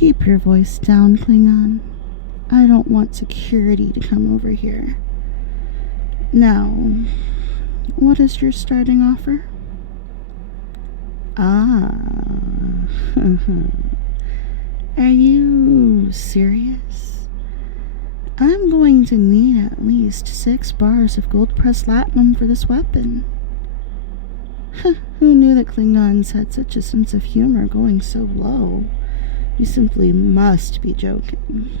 Keep your voice down, Klingon. I don't want security to come over here. Now, what is your starting offer? Ah. Are you serious? I'm going to need at least 6 bars of gold-pressed Latinum for this weapon. Who knew that Klingons had such a sense of humor going so low? You simply must be joking.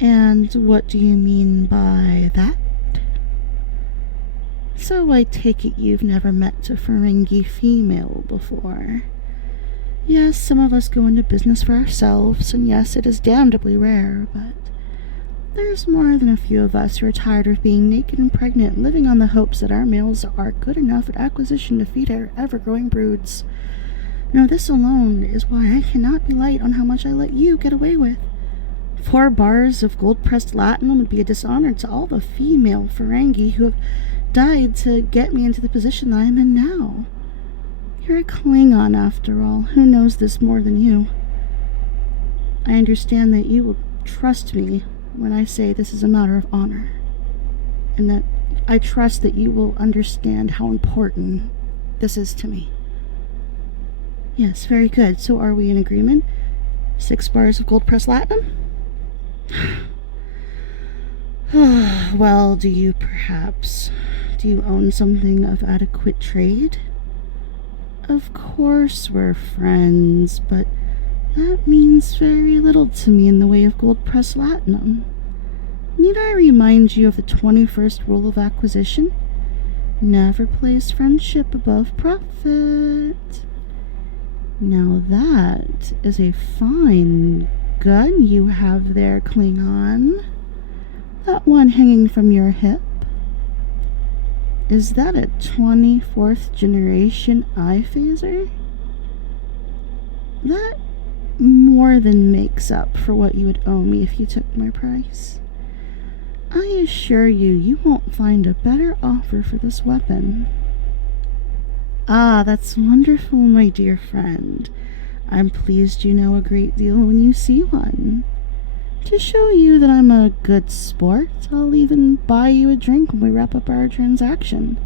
And what do you mean by that? So I take it you've never met a ferengi female before. Yes, some of us go into business for ourselves, and yes, it is damnably rare, but there's more than a few of us who are tired of being naked and pregnant, living on the hopes that our males are good enough at acquisition to feed our ever-growing broods. Now, this alone is why I cannot be light on how much I let you get away with. 4 bars of gold-pressed Latinum would be a dishonor to all the female ferengi who have died to get me into the position that I'm in now. You're a Klingon, after all. Who knows this more than you? I understand that you will trust me when I say this is a matter of honor, and that I trust that you will understand how important this is to me. Yes, very good. So are we in agreement? 6 bars of gold-pressed Latinum? Well, do you own something of adequate trade? Of course we're friends, but that means very little to me in the way of gold-pressed Latinum. Need I remind you of the 21st rule of acquisition? Never place friendship above profit. Now that is a fine gun you have there, Klingon. That one hanging from your hip. Is that a 24th generation eye phaser? That more than makes up for what you would owe me if you took my price. I assure you, you won't find a better offer for this weapon. Ah, that's wonderful, my dear friend. I'm pleased you know a great deal when you see one. To show you that I'm a good sport, I'll even buy you a drink when we wrap up our transaction.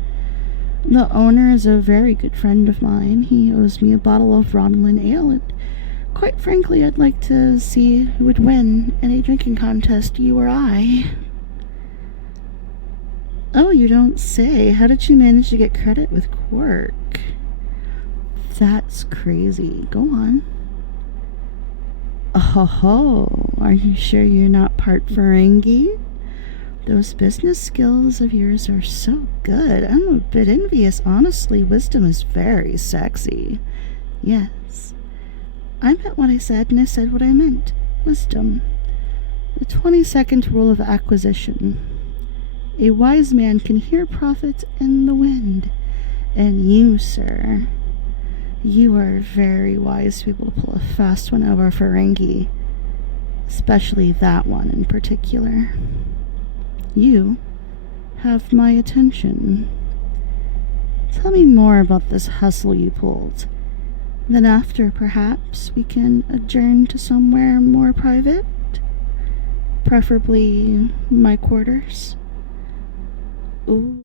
The owner is a very good friend of mine. He owes me a bottle of Romulan ale, and quite frankly, I'd like to see who would win in a drinking contest, you or I. Oh, you don't say. How did you manage to get credit with Quark? That's crazy. Go on. Oh, are you sure you're not part Ferengi? Those business skills of yours are so good. I'm a bit envious. Honestly, wisdom is very sexy. Yes. I meant what I said, and I said what I meant. Wisdom. The 22nd rule of acquisition. A wise man can hear profit in the wind. And you, sir, you are very wise to be able to pull a fast one over Ferengi. Especially that one in particular. You have my attention. Tell me more about this hustle you pulled. Then after, perhaps, we can adjourn to somewhere more private? Preferably my quarters. Ooh.